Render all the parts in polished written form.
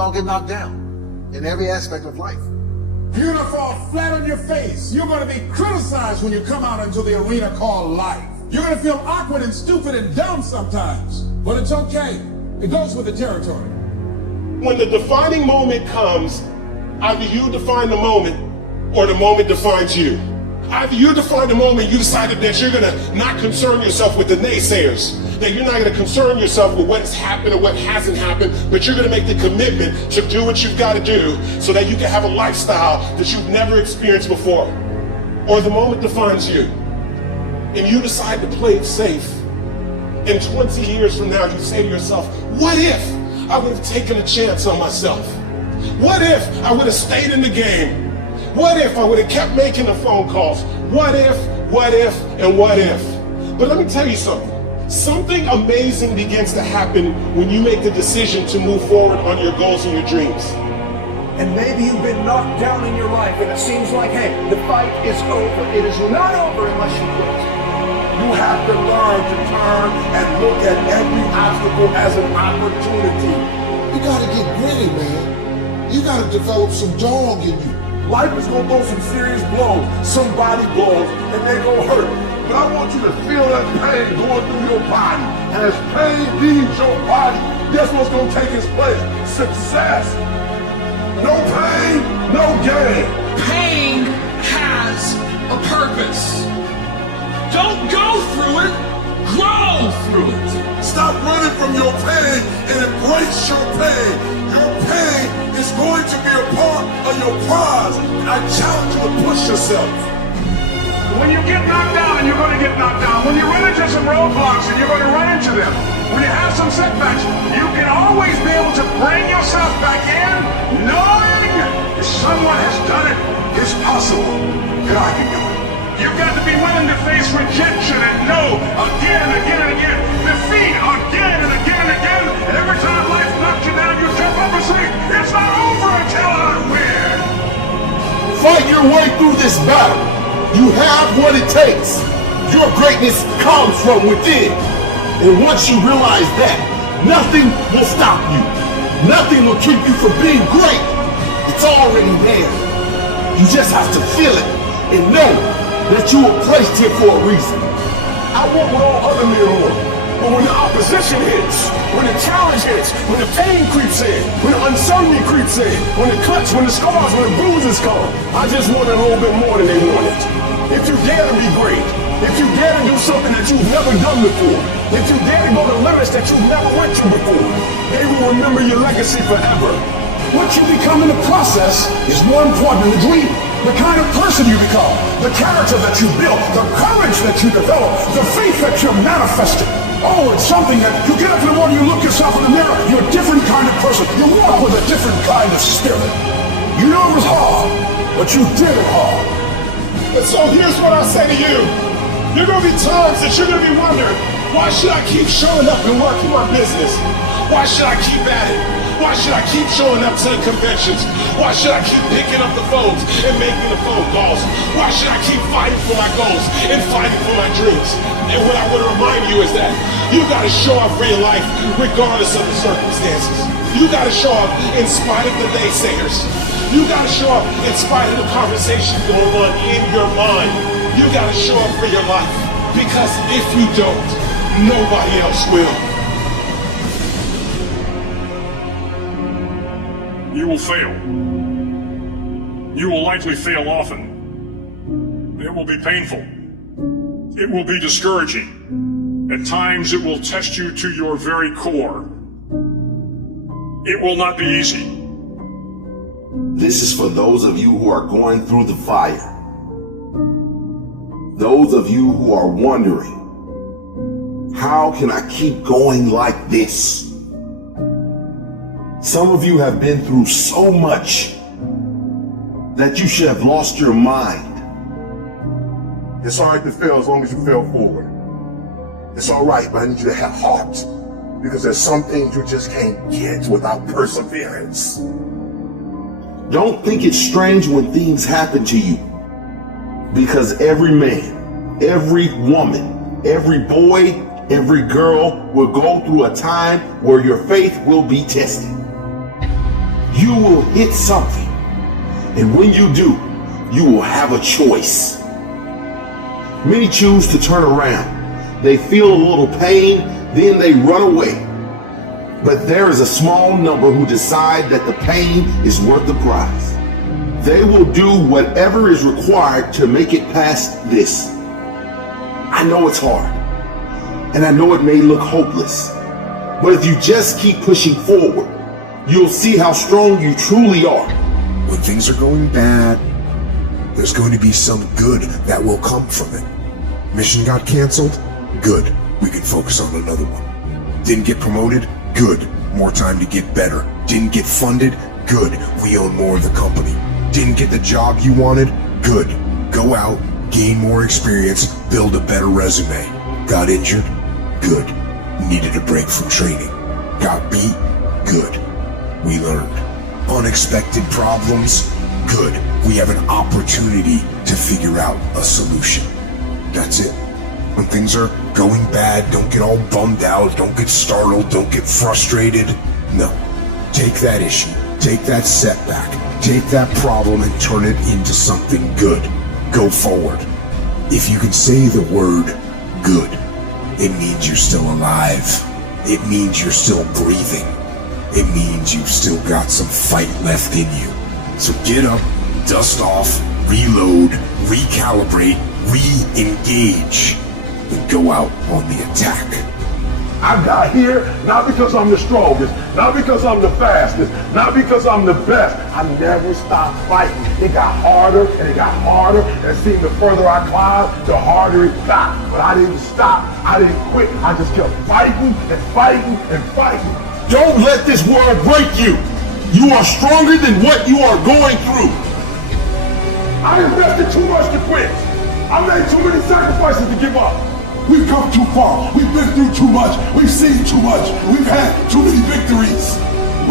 gonna get knocked down in every aspect of life. You're gonna fall flat on your face. You're gonna be criticized when you come out into the arena called life. You're gonna feel awkward and stupid and dumb sometimes, but it's okay. It goes with the territory. When the defining moment comes, either you define the moment or the moment defines you. Either you define the moment, you decided that you're gonna not concern yourself with the naysayers, that you're not gonna concern yourself with what's happened or what hasn't happened, but you're gonna make the commitment to do what you've gotta do so that you can have a lifestyle that you've never experienced before. Or the moment defines you, and you decide to play it safe. And 20 years from now, you say to yourself, what if I would have taken a chance on myself? What if I would have stayed in the game? What if I would have kept making the phone calls? What if, and what if? But let me tell you something. Something amazing begins to happen when you make the decision to move forward on your goals and your dreams. And maybe you've been knocked down in your life and it seems like, hey, the fight is over. It is not over unless you quit. You have to learn to turn and look at every obstacle as an opportunity. You gotta get gritty, man. You gotta develop some dog in you. Life is gonna throw some serious blows, some body blows, and they gonna hurt. But I want you to feel that pain going through your body. And as pain leaves your body, guess what's gonna take its place? Success. No pain, no gain. Pain has a purpose. Don't go through it, grow through it. Stop running from your pain and embrace your pain. Your pain is going to be a part of your prize. I challenge you to push yourself. When you get knocked down, and you're going to get knocked down, when you run into some roadblocks and you're going to run into them, when you have some setbacks, you can always be able to bring yourself back in, knowing if someone has done it, it's possible that I can do it. You've got to be willing to face rejection and no again and again and again, defeat again and again and again, and every time life knocks you down, you jump up and say, it's not over until I win. Fight your way through this battle. You have what it takes. Your greatness comes from within. And once you realize that, nothing will stop you. Nothing will keep you from being great. It's already there. You just have to feel it and know that you were placed here for a reason. I want what all other men want. But when the opposition hits, when the challenge hits, when the pain creeps in, when the uncertainty creeps in, when the cuts, when the scars, when the bruises come, I just want it a little bit more than they wanted. If you dare to be great, if you dare to do something that you've never done before, if you dare to go to limits that you've never went to before, they will remember your legacy forever. What you become in the process is more important than the dream. The kind of person you become, the character that you build, the courage that you develop, the faith that you're manifesting. Oh, it's something that you get up in the morning, you look yourself in the mirror, you're a different kind of person. You walk with a different kind of spirit. You know it was hard, but you did it hard. And so here's what I say to you. There are going to be times that you're going to be wondering, why should I keep showing up and working my business? Why should I keep at it? Why should I keep showing up to the conventions? Why should I keep picking up the phones and making the phone calls? Why should I keep fighting for my goals and fighting for my dreams? And what I want to remind you is that you got to show up for your life regardless of the circumstances. You got to show up in spite of the naysayers. You got to show up in spite of the conversation going on in your mind. You got to show up for your life, because if you don't, nobody else will. You will fail. You will likely fail often. It will be painful. It will be discouraging. At times it will test you to your very core. It will not be easy. This is for those of you who are going through the fire. Those of you who are wondering, how can I keep going like this? Some of you have been through so much that you should have lost your mind. It's all right to fail as long as you fail forward. It's all right, but I need you to have heart, because there's some things you just can't get without perseverance. Don't think it's strange when things happen to you, because every man, every woman, every boy, every girl will go through a time where your faith will be tested. You will hit something. And when you do, you will have a choice. Many choose to turn around. They feel a little pain, then they run away. But there is a small number who decide that the pain is worth the price. They will do whatever is required to make it past this. I know it's hard, and I know it may look hopeless, but if you just keep pushing forward, you'll see how strong you truly are. When things are going bad, there's going to be some good that will come from it. Mission got canceled? Good. We can focus on another one. Didn't get promoted? Good. More time to get better. Didn't get funded? Good. We own more of the company. Didn't get the job you wanted? Good. Go out, gain more experience, build a better resume. Got injured? Good. Needed a break from training. Got beat? Good. We learned. Unexpected problems? Good. We have an opportunity to figure out a solution. That's it. When things are going bad, don't get all bummed out, don't get startled, don't get frustrated. No. Take that issue, take that setback, take that problem and turn it into something good. Go forward. If you can say the word good, it means you're still alive. It means you're still breathing. It means you've still got some fight left in you. So get up, dust off, reload, recalibrate, re-engage, and go out on the attack. I got here not because I'm the strongest, not because I'm the fastest, not because I'm the best. I never stopped fighting. It got harder and it got harder, and it seemed the further I climbed, the harder it got. But I didn't stop. I didn't quit. I just kept fighting and fighting and fighting. Don't let this world break you. You are stronger than what you are going through. I invested too much to quit. I made too many sacrifices to give up. We've come too far. We've been through too much. We've seen too much. We've had too many victories.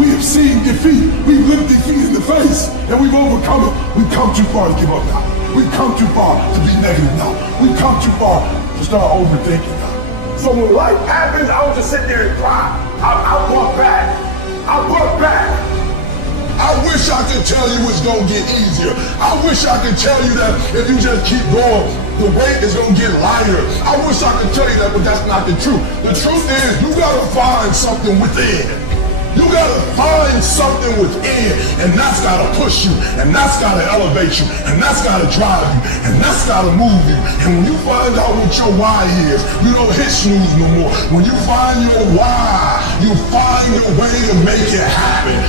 We have seen defeat. We've lived defeat in the face, and we've overcome it. We've come too far to give up now. We've come too far to be negative now. We've come too far to start overthinking now. So when life happens, I don't just sit there and cry. I buck back. I buck back. I wish I could tell you it's gonna get easier. I wish I could tell you that if you just keep going, the weight is gonna get lighter. I wish I could tell you that, but that's not the truth. The truth is, you gotta find something within. You gotta find something within, and that's gotta push you, and that's gotta elevate you, and that's gotta drive you, and that's gotta move you. And when you find out what your why is, you don't hit snooze no more. When you find your why, you find a way to make it happen.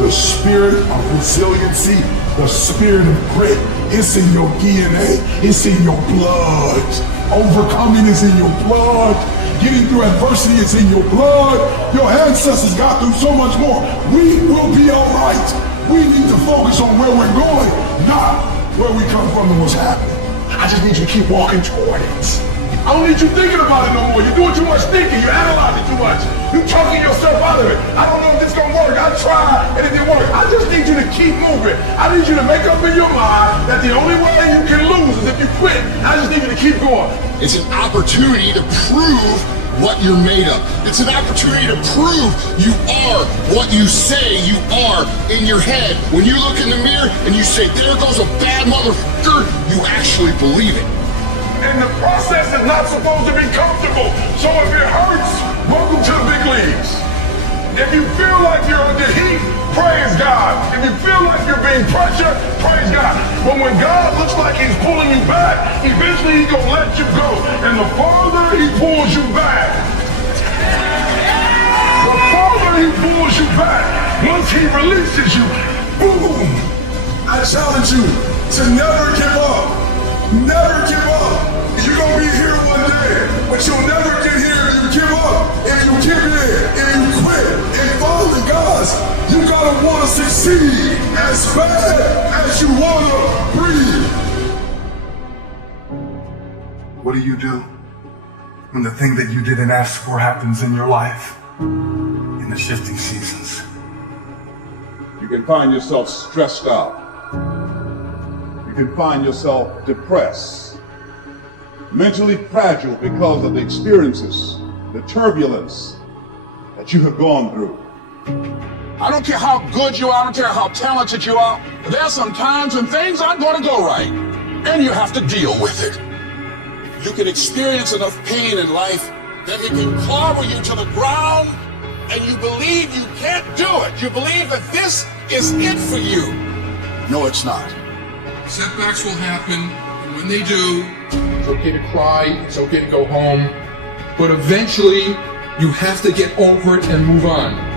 The spirit of resiliency, the spirit of grit, it's in your DNA, it's in your blood. Overcoming is in your blood. Getting through adversity is in your blood. Your ancestors got through so much more. We will be all right. We need to focus on where we're going, not where we come from and what's happening. I just need you to keep walking toward it. I don't need you thinking about it no more. You're doing too much thinking. You're analyzing too much. You're talking yourself out of it. I don't know if this is going to work. I tried and it didn't work. I just need you to keep moving. I need you to make up in your mind that the only way you can lose is if you quit. I just need you to keep going. It's an opportunity to prove what you're made of. It's an opportunity to prove you are what you say you are in your head. When you look in the mirror and you say, there goes a bad motherfucker, you actually believe it. And the process is not supposed to be comfortable. So if it hurts, welcome to the big leagues. If you feel like you're under heat, praise God. If you feel like you're being pressured, praise God. But when God looks like he's pulling you back, eventually he's going to let you go. And the farther he pulls you back, once he releases you, boom. I challenge you to never give up. Never give up. You're going to be here one day, but you'll never get here if you give up, if you give in, if you quit. And finally, guys, you got to want to succeed as bad as you want to breathe. What do you do when the thing that you didn't ask for happens in your life in the shifting seasons? You can find yourself stressed out. You can find yourself depressed, mentally fragile because of the experiences, the turbulence that you have gone through. I don't care how good you are, I don't care how talented you are. There are some times when things aren't going to go right, and you have to deal with it. You can experience enough pain in life that it can clobber you to the ground, and you believe you can't do it. You believe that this is it for you. No, it's not. Setbacks will happen, and when they do, it's okay to cry, it's okay to go home, but eventually you have to get over it and move on.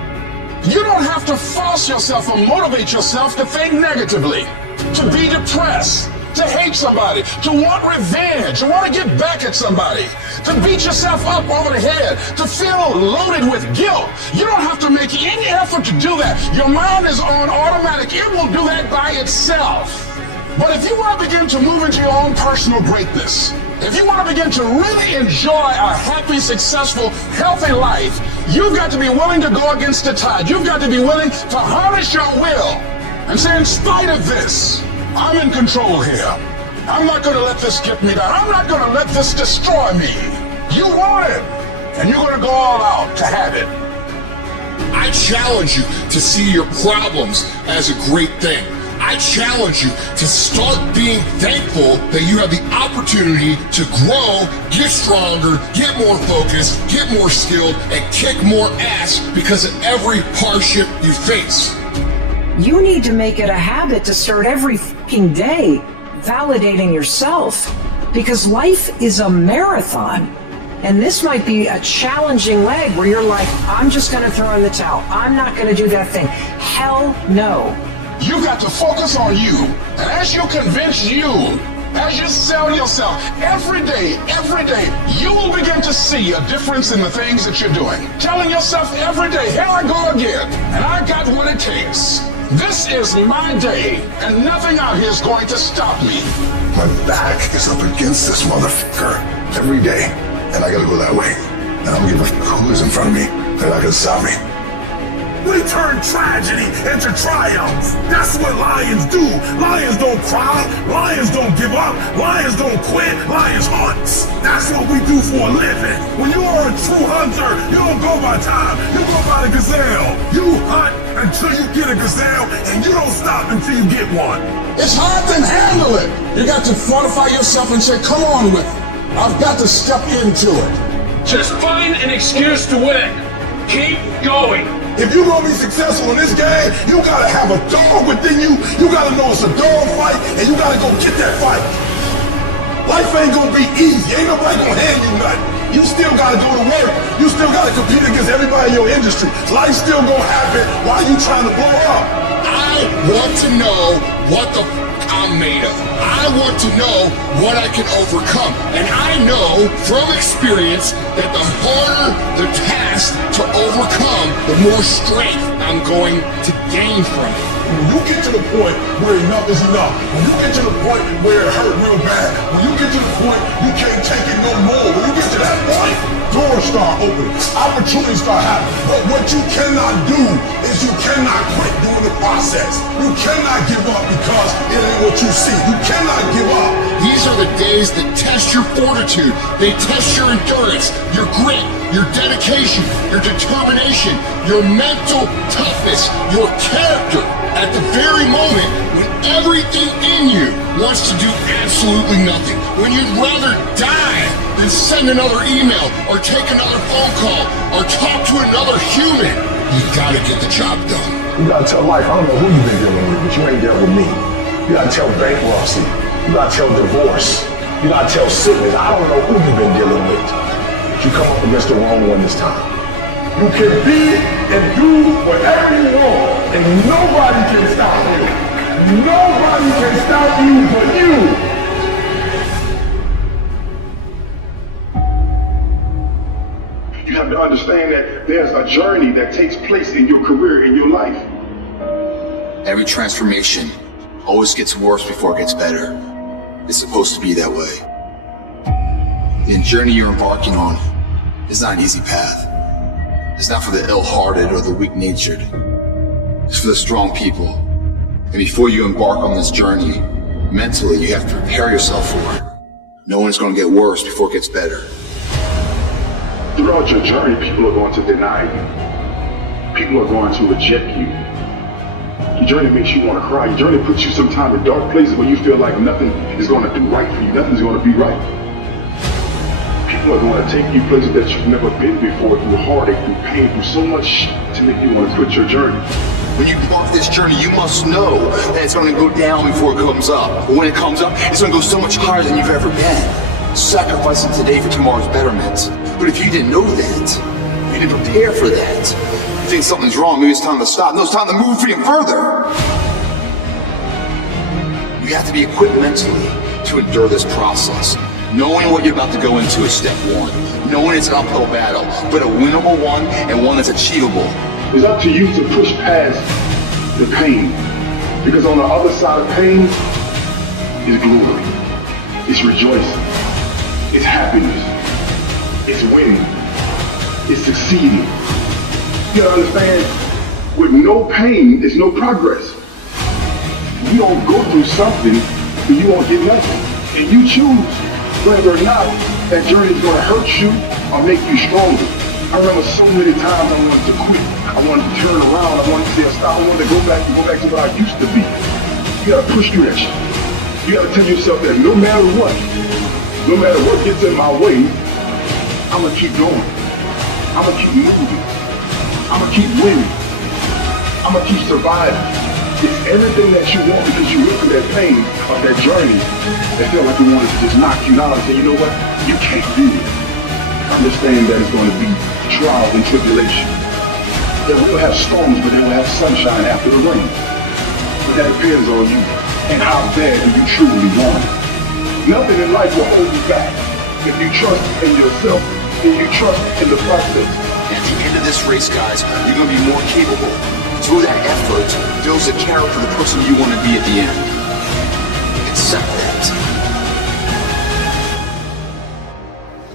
You don't have to force yourself or motivate yourself to think negatively, to be depressed, to hate somebody, to want revenge, to want to get back at somebody, to beat yourself up over the head, to feel loaded with guilt. You don't have to make any effort to do that. Your mind is on automatic. It will do that by itself. But if you want to begin to move into your own personal greatness, if you want to begin to really enjoy a happy, successful, healthy life, you've got to be willing to go against the tide. You've got to be willing to harness your will and say, in spite of this, I'm in control here. I'm not going to let this get me down. I'm not going to let this destroy me. You want it, and you're going to go all out to have it. I challenge you to see your problems as a great thing. I challenge you to start being thankful that you have the opportunity to grow, get stronger, get more focused, get more skilled, and kick more ass because of every hardship you face. You need to make it a habit to start every fucking day validating yourself, because life is a marathon. And this might be a challenging leg where you're like, I'm just going to throw in the towel. I'm not going to do that thing. Hell no. You've got to focus on you. And as you convince you, as you sell yourself, every day, you will begin to see a difference in the things that you're doing. Telling yourself every day, here I go again, and I got what it takes. This is my day, and nothing out here is going to stop me. My back is up against this motherfucker every day, and I gotta go that way. And I don't give a fuck who is in front of me. They're not gonna stop me. We turn tragedy into triumph. That's what lions do. Lions don't cry. Lions don't give up. Lions don't quit. Lions hunt. That's what we do for a living. When you are a true hunter, you don't go by time. You go by the gazelle. You hunt until you get a gazelle, and you don't stop until you get one. It's hard to handle it. You got to fortify yourself and say, come on with it. I've got to step into it. Just find an excuse to win. Keep going. If you're gonna be successful in this game, you gotta have a dog within you. You gotta know it's a dog fight, and you gotta go get that fight. Life ain't gonna be easy. Ain't nobody gonna hand you nothing. You still gotta go to work. You still gotta compete against everybody in your industry. Life's still gonna happen while you trying to blow up. I want to know what the I'm made of. I want to know what I can overcome. And I know from experience that the harder the task to overcome, the more strength I'm going to gain from it. When you get to the point where enough is enough, when you get to the point where it hurt real bad, when you get to the point you can't take it no more, when you get to that point, doors start opening, opportunities start happening. But what you cannot do is you cannot quit during the process. You cannot give up because it ain't what you see. You cannot give up. These are the days that test your fortitude. They test your endurance, your grit, your dedication, your determination, your mental toughness, your character. At the very moment when everything in you wants to do absolutely nothing, when you'd rather die than send another email or take another phone call or talk to another human, you gotta get the job done. You gotta tell life, I don't know who you've been dealing with, but you ain't dealt with me. You gotta tell bankruptcy. You gotta tell divorce. You gotta tell sickness. I don't know who you've been dealing with, but you come up against the wrong one this time. You can be and do whatever you want, and nobody can stop you. Nobody can stop you but you. You have to understand that there's a journey that takes place in your career, in your life. Every transformation always gets worse before it gets better. It's supposed to be that way. The journey you're embarking on is not an easy path. It's not for the ill-hearted or the weak-natured. It's for the strong people. And before you embark on this journey, mentally you have to prepare yourself for it. Knowing it's going to get worse before it gets better. Throughout your journey, people are going to deny you. People are going to reject you. Your journey makes you want to cry. Your journey puts you sometimes in dark places where you feel like nothing is going to do right for you. Nothing's going to be right. People are going to take you places that you've never been before, through heartache, through pain, through so much shit to make you want to quit your journey. When you embark this journey, you must know that it's going to go down before it comes up. But when it comes up, it's going to go so much higher than you've ever been. Sacrificing today for tomorrow's betterment. But if you didn't know that, you didn't prepare for that, you think something's wrong, maybe it's time to stop. No, it's time to move even further. You have to be equipped mentally to endure this process. Knowing what you're about to go into is step one. Knowing it's an uphill battle, but a winnable one and one that's achievable. It's up to you to push past the pain. Because on the other side of pain is glory. It's rejoicing. It's happiness. It's winning. It's succeeding. You gotta understand, with no pain, there's no progress. You don't go through something, and you won't get nothing. And you choose whether or not that journey is gonna hurt you or make you stronger. I remember so many times I wanted to quit. I wanted to turn around. I wanted to say stop. I wanted to go back to what I used to be. You gotta push through that shit. You gotta tell yourself that no matter what gets in my way, I'm gonna keep going. I'm gonna keep moving. I'm gonna keep winning. I'm gonna keep surviving. It's everything that you want because you went through that pain of that journey that felt like it wanted to just knock you down and say, you know what? You can't do it. Understand that it's going to be trials and tribulation. It will have storms, but it will have sunshine after the rain. But that depends on you and how bad do you truly want it. Nothing in life will hold you back if you trust in yourself and you trust in the process. At the end of this race, guys, you're going to be more capable. Through that effort, builds the character of the person you want to be at the end. Accept that.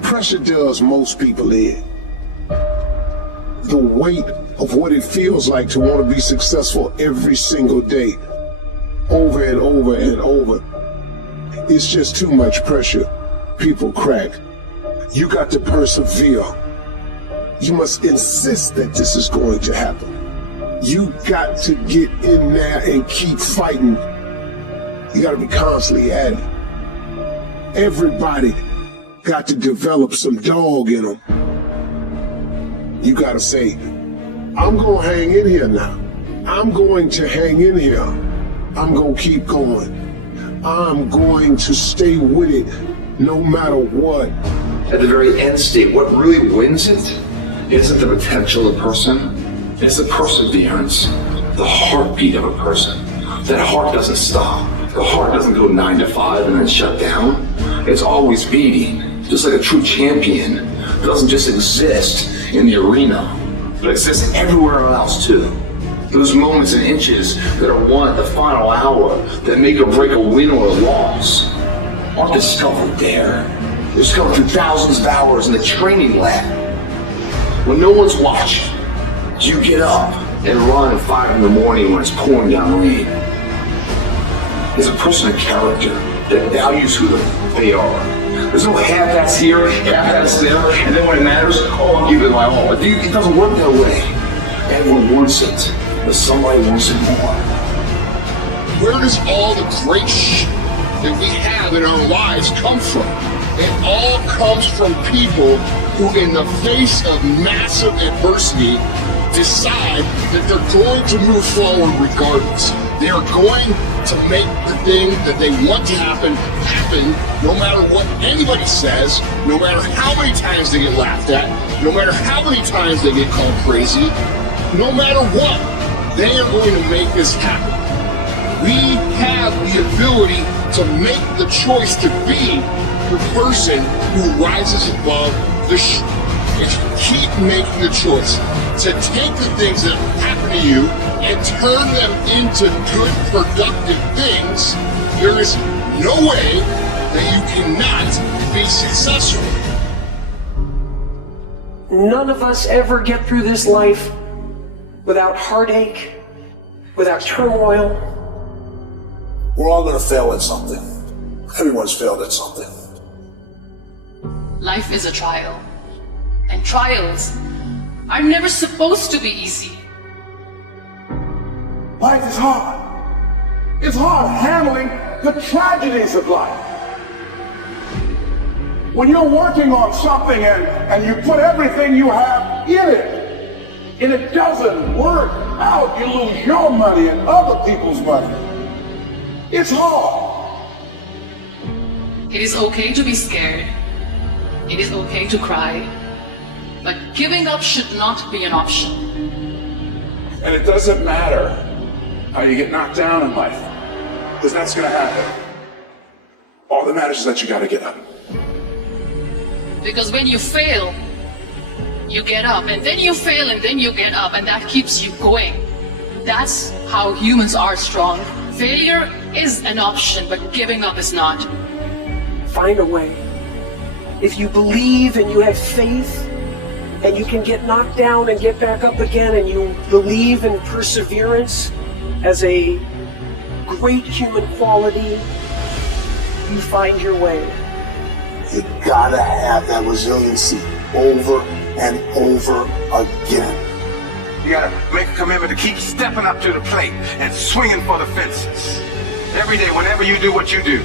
Pressure does most people in. The weight of what it feels like to want to be successful every single day, over and over and over. It's just too much pressure. People crack. You got to persevere. You must insist that this is going to happen. You got to get in there and keep fighting. You got to be constantly at it. Everybody got to develop some dog in them. You got to say, I'm going to hang in here now. I'm going to hang in here. I'm going to keep going. I'm going to stay with it no matter what. At the very end state, what really wins it isn't the potential of a person. It's the perseverance, the heartbeat of a person. That heart doesn't stop. The heart doesn't go 9 to 5 and then shut down. It's always beating. Just like a true champion doesn't just exist in the arena, but exists everywhere else too. Those moments and inches that are won at the final hour that make or break a win or a loss aren't discovered there. They're discovered through thousands of hours in the training lab. When no one's watching, you get up and run at 5 in the morning when it's pouring down rain. Is a person a character that values who they are. There's no half-ass here, half-ass there, and then when it matters, oh, I'll give it my all. But it doesn't work that way. Everyone wants it, but somebody wants it more. Where does all the great shit that we have in our lives come from? It all comes from people who, in the face of massive adversity, decide that they're going to move forward regardless. They are going to make the thing that they want to happen no matter what anybody says, no matter how many times they get laughed at, no matter how many times they get called crazy, no matter what, they are going to make this happen. We have the ability to make the choice to be the person who rises above the shit. If you keep making the choice to take the things that happen to you and turn them into good, productive things, there is no way that you cannot be successful. None of us ever get through this life without heartache, without turmoil. We're all going to fail at something. Everyone's failed at something. Life is a trial. And trials are never supposed to be easy. Life is hard. It's hard handling the tragedies of life. When you're working on something and you put everything you have in it, and it doesn't work out, you lose your money and other people's money. It's hard. It is okay to be scared. It is okay to cry. But giving up should not be an option. And it doesn't matter how you get knocked down in life, because that's going to happen. All that matters is that you got to get up. Because when you fail, you get up, and then you fail, and then you get up, and that keeps you going. That's how humans are strong. Failure is an option, but giving up is not. Find a way. If you believe and you have faith, and you can get knocked down and get back up again, and you believe in perseverance as a great human quality, you find your way. You gotta have that resiliency over and over again. You gotta make a commitment to keep stepping up to the plate and swinging for the fences. Every day, whenever you do what you do,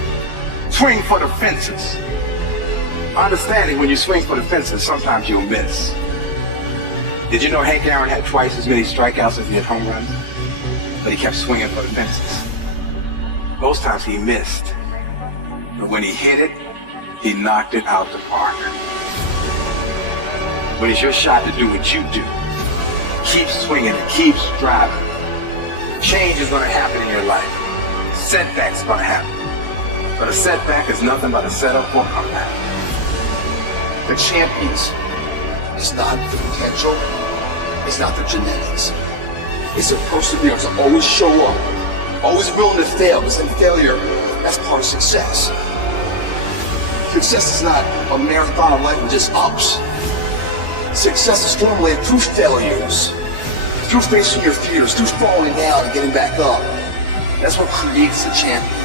swing for the fences. Understanding when you swing for the fences, sometimes you'll miss. Did you know Hank Aaron had twice as many strikeouts as he had home runs? But he kept swinging for the fences. Most times he missed. But when he hit it, he knocked it out the park. When it's your shot to do what you do, keep swinging and keep striving. Change is going to happen in your life. Setbacks are going to happen. But a setback is nothing but a setup for a comeback. The champions is not the potential, it's not the genetics. It's a perseverance to always show up, always willing to fail, because in failure, that's part of success. Success is not a marathon of life with just ups. Success is formulated through failures, through facing your fears, through falling down and getting back up. That's what creates a champion.